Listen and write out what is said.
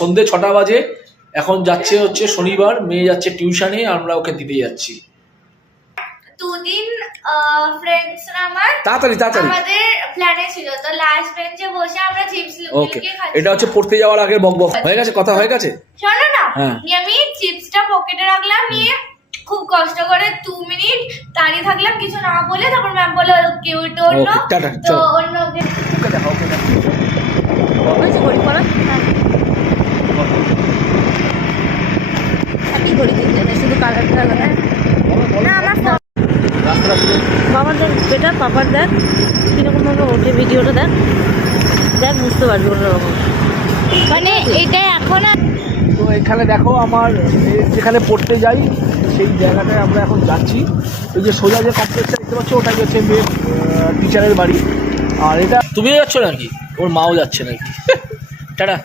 সন্ধ্যে 6টা বাজে। এখন যাচ্ছে হচ্ছে শনিবার, মেয়ে যাচ্ছে টিউশনে, আমরা ওকে দিতে যাচ্ছি। দুদিন ফ্রেন্ডসরা আমার তাড়াতাড়ি আমাদের প্ল্যানে ছিল, তো লাস্ট বেঞ্চে বসে আমরা চিপস ওকে, এটা হচ্ছে পড়তে যাওয়ার আগে বক হয়ে গেছে, কথা হয়ে গেছে। শোনো না, হ্যাঁ। আমি চিপসটা পকেটে রাখলাম, নিয়ে খুব কষ্ট করে 2 মিনিট দাঁড়িয়ে থাকলাম কিছু না বলে, তারপর ম্যাম বললো কেউ ডোন্ট নো, তো অন্যকে ওকে দেখো, ওকে দেখো। বলছি ঘড়ি পড়া, হ্যাঁ কি ঘড়ি কিনতে শুধু কালারটা আলাদা না আমার রাস্তাটা পুরো বাবার দেখ বেটা, পাপার দেখ কিরকম ভাবে ওঠে, ভিডিওটা দেখ দেখ বুঝতে পারবি অন্যরকম। মানে এটা এখন তো এখানে দেখো আমার যেখানে পড়তে যাই সেই জায়গাটায় আমরা এখন যাচ্ছি। এই যে সোজা যে কমপ্লেক্সটা দেখতে পাচ্ছ, ওটাই হচ্ছে মেয়ের টিচারের বাড়ি। আর এটা তুমিও যাচ্ছ নাকি? ওর মাও যাচ্ছে নাকি? টাটা।